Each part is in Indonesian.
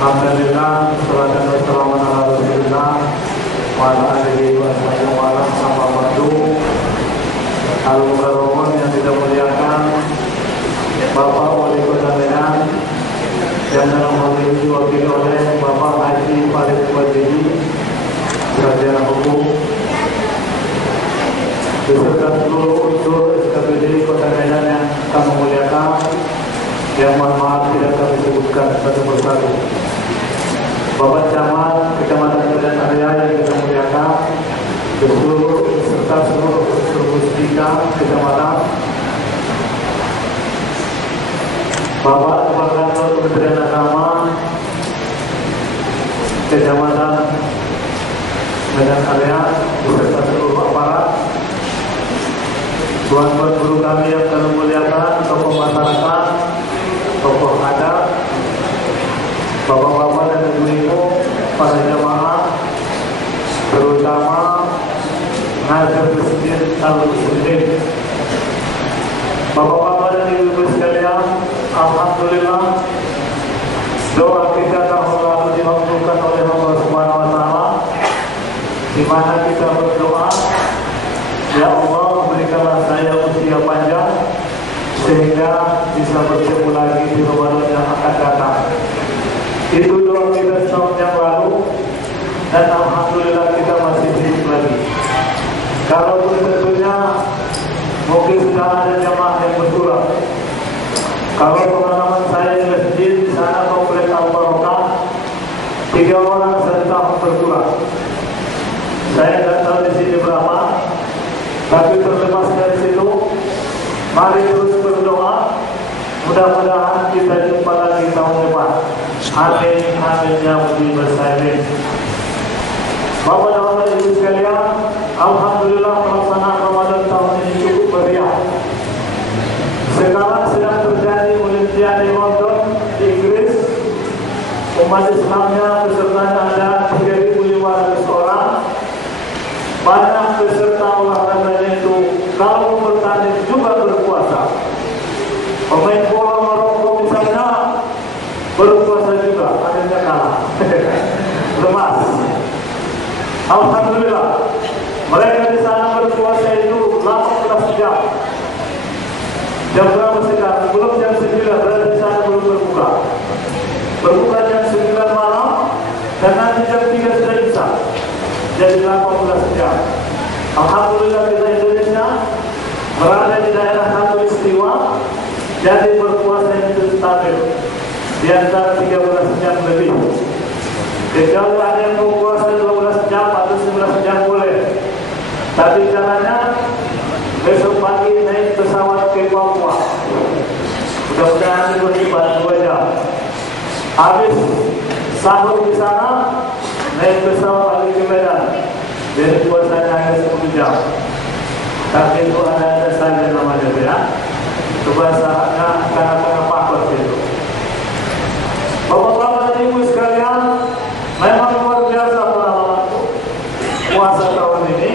Alhamdulillah, sallallahu alaihi wasallam wa ala alihi wa sahbihi wa ala sahabatu al-mukarramun yang kita muliakan, Bapak Wali Kota Medan yang dalam hal ini diwakili oleh Bapak Haji Farid Wajidi, sarjana hukum, beserta seluruh unsur SKPD Kota Medan yang kami muliakan, yang mohon maaf tidak kami sebutkan satu persatu. Bapak Camat Kecamatan Medan Area yang kita muliakan, serta seluruh musbika kecamatan, Bapak Kepala Kantor Kementerian Agama Kecamatan Medan Area beserta seluruh aparat, tuan-tuan guru kami yang kami muliakan, tokoh masyarakat, tokoh adat, bapak-bapak dan ibu-ibu, para jamaah, terutama Nazir Masjid Al-Muslimin. Bapak-bapak dan ibu-ibu sekalian, alhamdulillah, doa kita telah dimabulkan oleh Allah Subhanahu wa taala, di mana kita berdoa, ya Allah, berikanlah saya usia panjang sehingga bisa bertemu lagi di Ramadan yang akan datang. Itu doa kita setahun yang lalu, dan alhamdulillah kita masih hidup lagi. Kalau tentunya mungkin sudah ada jamaah yang berkurang. Kalau pengalaman saya di masjid di sana komplek Al-Barokah, 3 orang setahun berkurang. Saya tidak tahu di sini berapa, tapi terlepas dari situ, mari terus berdoa. Mudah-mudahan kita jumpa lagi tahun depan. Amin, amin ya Rabbi bersalim. Bapak dan Bapak Ibu sekalian, alhamdulillah pelaksanaan Ramadan tahun ini cukup meriah. Sekarang sedang terjadi Olimpiade London di Inggris. Umat Islamnya pesertanya ada 3.500 orang. Banyak peserta olahraganya itu kalau bertanding juga berpuasa. Pemain bola Maroko misalnya berpuasa juga, akhirnya kalah. Lemas. Alhamdulillah, mereka di sana berpuasa itu 18 jam. Jam berapa sekarang? Belum jam 9, berada di sana belum berbuka. Berbuka jam 9 malam, dan nanti jam 3 sudah bisa. Jadi 18 jam. Alhamdulillah kita Indonesia berada di daerah khatulistiwa, jadi berpuasa itu stabil di antara 13 jam lebih. Kecuali ada yang mau puasa 12 jam atau 11 jam boleh. Tapi caranya besok pagi naik pesawat ke Papua. Mudah-mudahan tiba-tiba 2 jam. Habis sahur di sana, naik pesawat lagi ke Medan. Jadi puasanya hanya 10 jam. Tapi itu ada saja namanya ya. Kebahasaannya karena pakot itu. Bapak-bapak dan ibu sekalian, memang luar biasa pengalaman puasa tahun ini,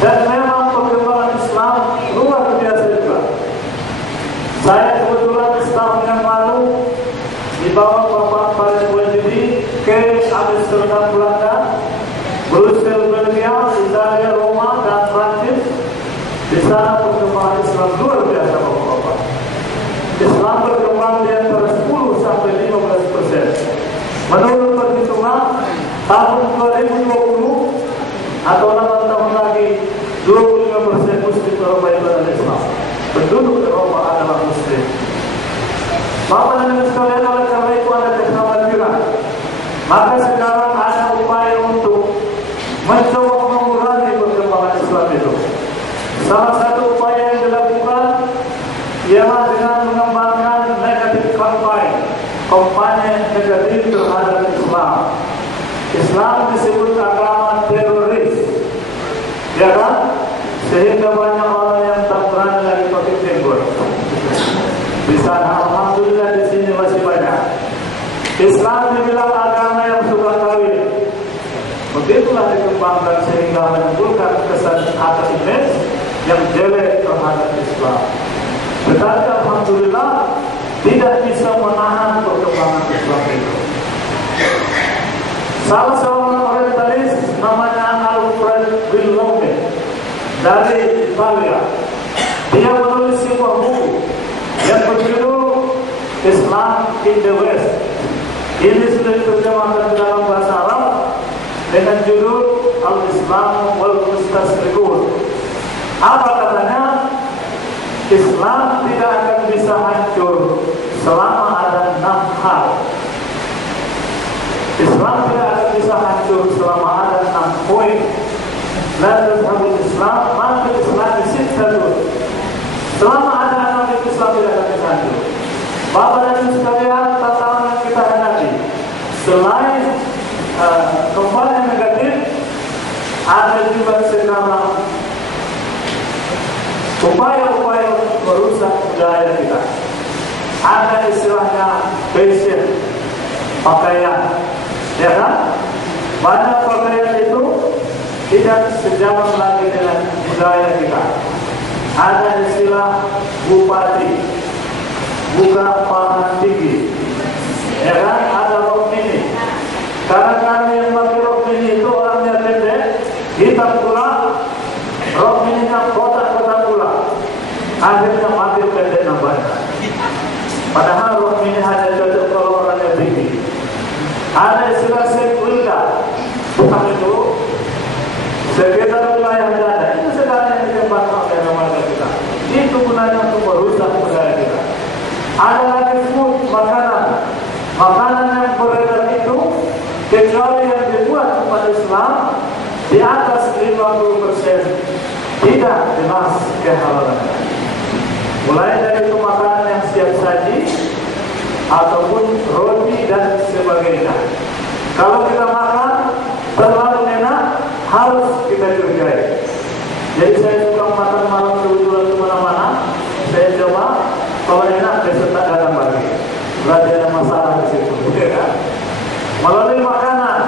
dan memang perkembangan Islam luar biasa juga. Saya kebetulan setahun yang lalu dibawa Bapak Farid Wajidi ke Amsterdam Belanda, Brussels Belgia, Italia, Roma, dan Prancis. Di sana perkembangan Islam luar biasa Bapak-bapak. Islam berkembang di antara 10 sampai 15%. Menurut perhitungan tahun 2020 atau 8 tahun lagi, 25% Muslim Eropa itu adalah Islam. Penduduk Eropa adalah Muslim. Bapak dan Ibu sekalian, oleh karena itu ada kekhawatiran. Maka sekarang ada upaya untuk mencoba mengurangi perkembangan Islam itu. Salah satu upaya yang dilakukan ialah dengan mengembangkan negatif kampanye negatif terhadap Islam. Islam disebut agama teroris, ya kan? Sehingga banyak orang yang tak berani lagi pakai jenggot. Di sana, alhamdulillah, di sini masih banyak. Islam dibilang agama yang suka kawin. Begitulah dikembangkan sehingga menimbulkan kesan atau image yang jelek terhadap Islam. Tetapi alhamdulillah tidak bisa menahan perkembangan Islam itu. Salah seorang orientalis namanya Alfred Willoughby dari Italia. Dia menulis sebuah buku yang berjudul Islam in the West. Ini sudah diterjemahkan dalam bahasa Arab dengan judul Al-Islam wal Mustasyrikun. Apa katanya? Islam tidak akan bisa hancur selama ada 6 hal. Islam tidak akan bisa hancur selama ada 6 poin. La tazhabul Islam, maka Islam disitu. Selama ada 6 Islam tidak akan bisa hancur. Bapak dan Ibu sekalian, tantangan yang kita hadapi selain kembali yang negatif, ada juga sekarang upaya-upaya merusak budaya kita. Ada istilahnya fashion, pakaian, ya kan? Banyak pakaian itu tidak sejalan lagi dengan budaya kita. Ada istilah bupati, buka paha tinggi, ya kan? Ada rok mini. Karena kami yang pakai rok mini itu orangnya pendek, hitam pula, rok mininya kotak-kotak pula. Akhirnya makin pendek namanya. Padahal rok mini hanya cocok kalau orangnya tinggi. Ada istilah sekulda, bukan itu sekitar wilayah dada. Itu sekarang yang dikembangkan oleh remaja kita. Itu gunanya untuk merusak budaya kita. Ada lagi food, makanan yang beredar itu kecuali yang dibuat umat Islam di atas 50% tidak jelas kehalalannya. Mulai dari makanan yang siap saji ataupun roti dan sebagainya. Kalau kita makan terlalu enak, harus kita curigai. Jadi saya suka makan malam kebetulan kemana-mana, saya coba, kalau enak besok tak datang lagi. Berarti ada masalah di situ, ya kan? Melalui makanan,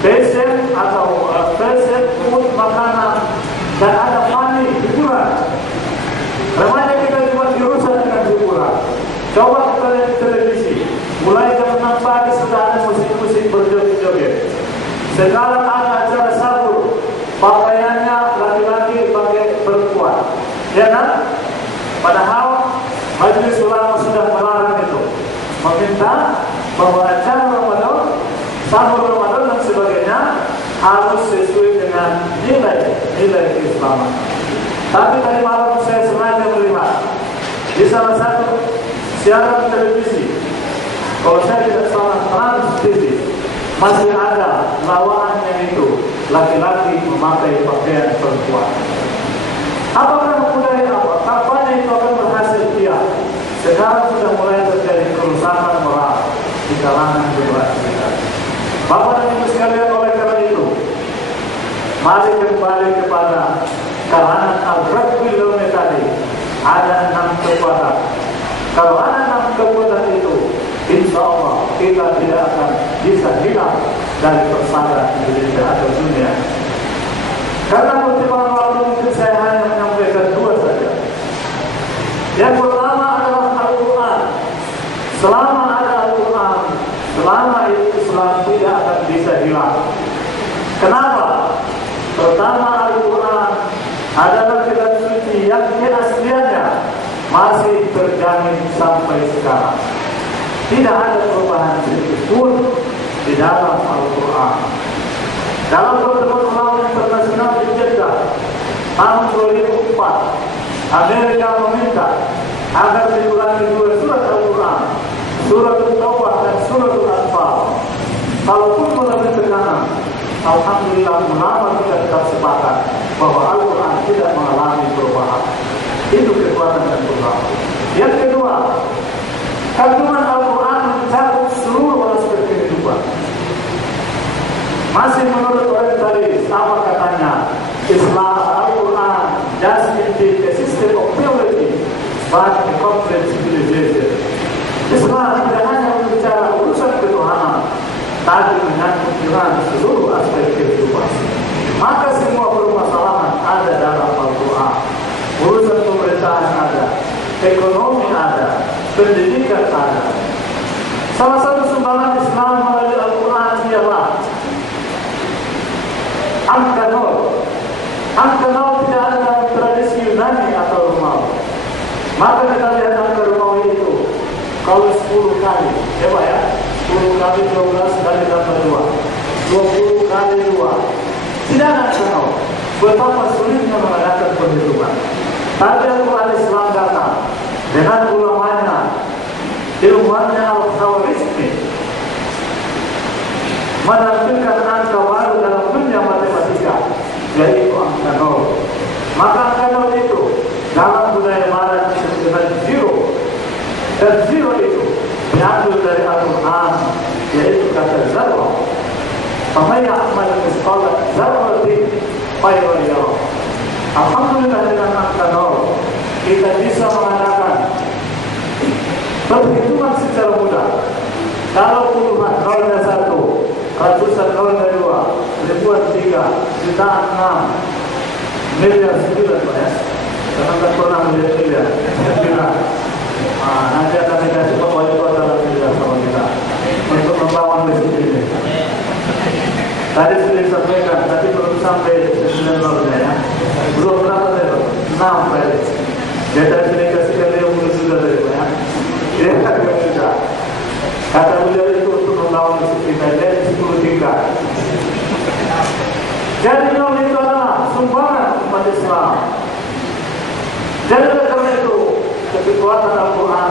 fashion atau fashion food makanan, dan ada money, hiburan. Remaja kita cuma dirusak dengan hiburan. Coba kita lihat di televisi, mulai jam 6 pagi sudah ada musik-musik berjoget-joget. Sekarang ada acara sabur, pakaiannya laki-laki pakai perempuan, ya kan? Padahal Majelis Ulama sudah melarang itu, meminta bahwa acara Ramadan, sabur Ramadan dan sebagainya harus sesuai dengan nilai keislaman. Tapi tadi malam saya sengaja melihat di salah satu siaran televisi, kalau saya tidak salah Trans TV, masih ada lawannya itu laki-laki memakai pakaian perempuan. Apakah budaya apa? Kapan itu akan berhasil? Iya. Sekarang sudah mulai terjadi kerusakan moral di kalangan generasi kita. Bapak dan Ibu sekalian, oleh karena itu, mari kembali kepada kalangan Alfred Willoughby tadi. Ada 6 kekuatan. Kalau ada 6 kekuatan itu, insya Allah kita tidak akan bisa hilang dari persada Indonesia atau dunia. Karena pertimbangan waktu mungkin saya hanya menyampaikan 2 saja. Yang pertama adalah Al-Quran. Selama ada Al-Quran, selama itu Islam tidak akan bisa hilang. Kenapa? Pertama, Al-Quran adalah kitab suci yang keasliannya masih terjamin sampai sekarang. Tidak ada perubahan sedikit pun di dalam Al-Quran. Dalam pertemuan ulama internasional di Jeddah tahun 2004, Amerika meminta agar diulangi 2 surat Al-Quran, surat At-Taubah dan surat Al-Anfal. Kalaupun melalui tekanan, alhamdulillah ulama kita tetap sepakat bahwa Al-Quran tidak mengalami perubahan. Itu kekuatan dan ulama. Yang kedua, kandungan Al-Quran mencakup seluruh aspek kehidupan. Masih menurut orientalis, apa katanya? Islam Al-Quran does indeed a system of theology, but a complete civilization. Islam tidak hanya berbicara urusan ketuhanan, tapi menyangkut dengan seluruh aspek kehidupan. Maka semua permasalahan ada dalam Al-Quran. Urusan pemerintahan ada, ekonomi ada, pendidikan ada. Salah satu sumbangan Islam melalui Al-Quran ialah Angka 0 tidak ada dalam tradisi Yunani atau Romawi. Maka kita lihat angka Romawi itu kalau 10 kali, coba ya, 10 kali 12 kali tambah 2, 20 kali 2. Tidak ada angka 0. Betapa sulitnya mengadakan perhitungan. Tapi Al-Quran Islam datang dengan ulamanya, ilmuannya Al-Khawarizmi, menampilkan angka baru dalam dunia matematika, yaitu angka 0. Maka angka 0 itu dalam budaya barat disebut dengan zero. Dan zero itu diambil dari Al-Quran, yaitu kata zarwa. Faman ya'mal mithqala dzarratin khairan yarah. Alhamdulillah dengan angka 0 kita bisa mengadakan perhitungan secara mudah. Kalau puluhan 0-nya 1, ratusan 0-nya 2, ribuan 3, jutaan 6, miliar 9 Pak ya. Karena tak pernah melihat miliar 9. Nanti akan dikasih Pak Wali Kota dalam miliar sama kita untuk membangun masjid ini. Tadi sudah disampaikan, tapi belum sampai 9-nya ya. Belum berapa tadi? 6 tadi. Dia tadi sudah dikasihkan dia sudah dari Pak ya. Dia akan juga. Kata beliau itu untuk membangun masjid kita jadi 10 tingkat. Jadi 0 itu adalah sumbangan umat Islam. Jadi karena itu kekuatan Al-Quran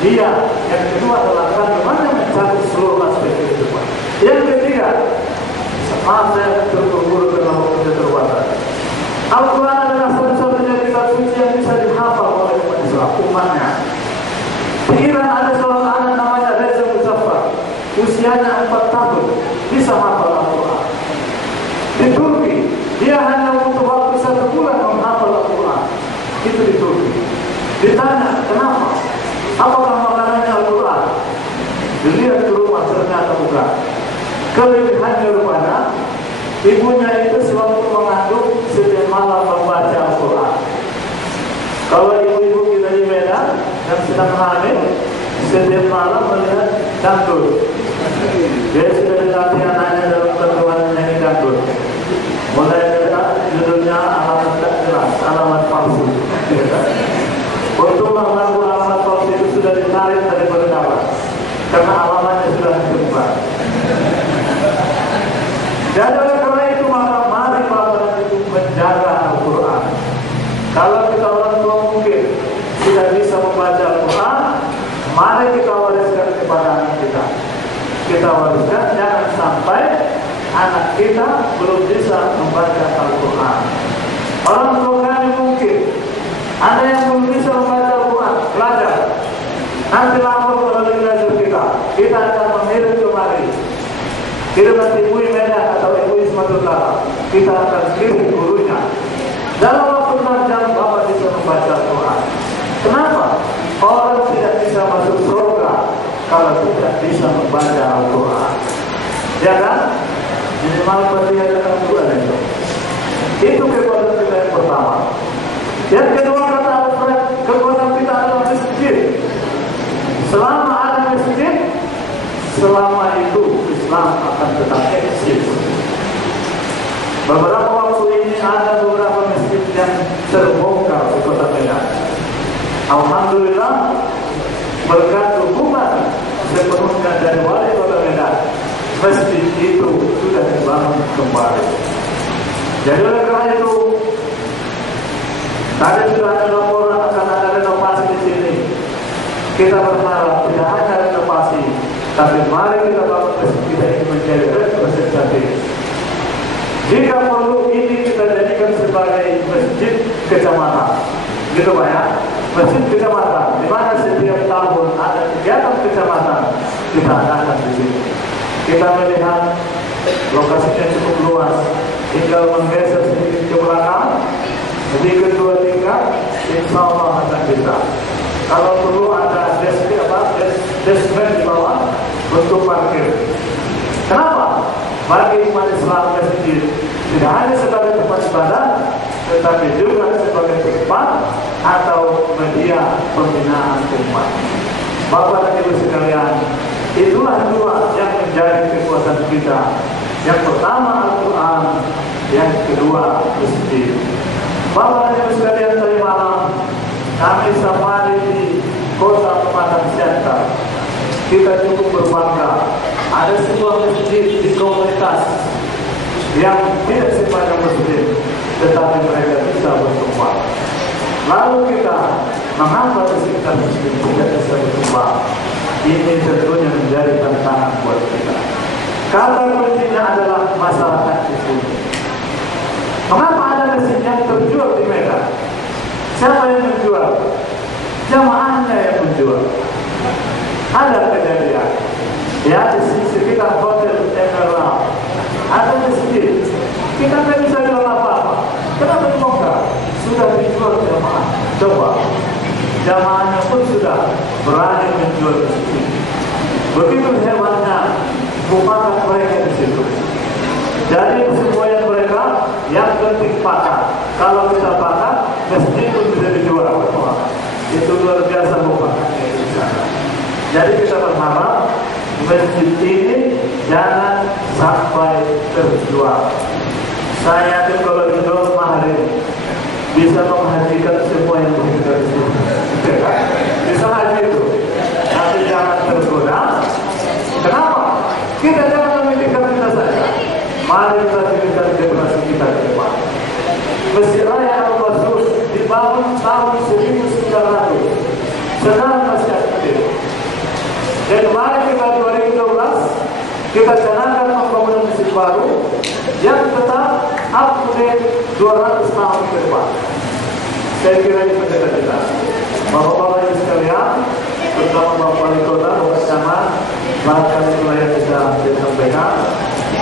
dia yang kedua adalah bagaimana mencari seluruh aspek kehidupan. Yang ketiga, maaf saya terburu-buru karena waktunya terbatas. Al-Quran adalah satu-satunya kitab suci yang bisa dihafal oleh umat Islam, umatnya. Di Iran ada seorang anak namanya Reza Muzaffar, usianya 4 tahun, bisa hafal Al-Quran. Di Turki, dia hanya butuh waktu 1 bulan menghafal Al-Quran. Itu di Turki. Ditanya, kenapa? Apakah makanannya Al-Quran? Dilihat ke rumah, ternyata bukan. Kelebihannya rupanya, ibunya itu sewaktu mengandung setiap malam membaca Al-Quran. Kalau ibu-ibu kita di Medan yang sedang hamil, setiap malam melihat dangdut. Dia sudah dilatih anaknya dalam keturunan nyanyi dangdut. Mulai dari judulnya alamat tak jelas, alamat palsu. Untuk mengaku alamat palsu itu sudah ditarik dari berdakwah, karena alamatnya sudah ditemukan. Jadi oleh karena itu maka mari para itu menjaga Al-Quran. Kalau kita orang tua mungkin tidak bisa membaca Al-Quran, mari kita wariskan kepada anak kita. Kita wariskan, jangan sampai anak kita belum bisa membaca Al-Quran. Orang tua kami mungkin ada yang belum bisa membaca Al-Quran, belajar. Nanti lapor kepada belajar kita akan mengirim kemari. Kirim nanti ibu Medan atau ibu Sumatera Utara, kita akan kirim gurunya. Dalam waktu 6 jam Bapak bisa membaca Al-Quran. Kenapa? Orang tidak bisa masuk surga kalau tidak bisa membaca Al-Quran. Ya kan? Minimal Fatihah dan Al-Quran itu. Itu kekuatan kita yang pertama. Yang kedua kata Al-Quran, kekuatan kita adalah masjid. Selama ada masjid, selama itu Islam akan tetap eksis. Beberapa waktu ini ada beberapa masjid yang terbongkar di kota Medan. Alhamdulillah berkat dukungan sepenuhnya dari wali kota Medan, masjid itu sudah dibangun kembali. Jadi oleh karena itu tadi sudah ada laporan akan ada renovasi di sini. Kita berharap tidak hanya renovasi, tapi mari kita bangun masjid kita ini menjadi representatif. Jika perlu ini kita jadikan sebagai masjid kecamatan, gitu Pak ya, masjid kecamatan, di mana setiap tahun ada kegiatan kecamatan kita adakan di sini. Kita melihat lokasinya cukup luas, tinggal menggeser sedikit ke belakang, sedikit 2 tingkat, insya Allah akan bisa. Kalau perlu ada desmen di bawah untuk parkir. Kenapa? Bagi umat Islam masjid tidak hanya sebagai tempat ibadah, tetapi juga sebagai tempat atau media pembinaan umat. Bapak dan Ibu sekalian, itulah dua yang menjadi kekuatan kita. Yang pertama Al-Quran, yang kedua masjid. Bapak dan Ibu sekalian, tadi malam kami safari di kota Pematang Siantar. Kita cukup berbangga ada sebuah masjid di komunitas yang tidak sebanyak masjid, tetapi mereka bisa berkembang. Lalu kita mengapa sekitar masjid tidak bisa berkembang? Ini tentunya menjadi tantangan buat kita. Kata kuncinya adalah masyarakat di sini. Mengapa ada masjid yang terjual di Medan? Siapa yang menjual? Jamaahnya yang menjual. Ada kejadian. Ya, di sekitar hotel Emerald ada masjid. Kita tidak bisa jual apa-apa. Kenapa dibongkar? Sudah dijual jamaah. Coba, jamaahnya pun sudah berani menjual masjid. Begitu hebatnya mufakat mereka di situ. Jadi semboyan mereka yang penting pakat. Kalau kita pakat, masjid pun bisa dijual. Itu luar biasa mufakatnya di sana. Jadi kita berharap masjid ini jangan sampai terjual. Saya yakin kalau dijual mahal ini bisa menghajikan semua yang berada di sini. Bisa haji itu. Tapi jangan tergoda. Kenapa? Kita jangan memikirkan kita saja. Mari kita pikirkan generasi kita ke depan. Masjid Raya Al-Qasrus dibangun tahun 1900. Sekarang masih aktif. Dan kemarin kita 2012 kita canangkan membangun masjid baru yang tetap up to date 200 tahun ke depan. Saya kira ini pendapat kita. Bapak-bapak yang sekalian, terutama Bapak Wali Kota, Bapak Camat, bahkan wilayah bisa disampaikan.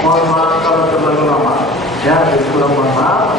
Mohon maaf kalau terlalu lama. Ya, kurang mohon maaf.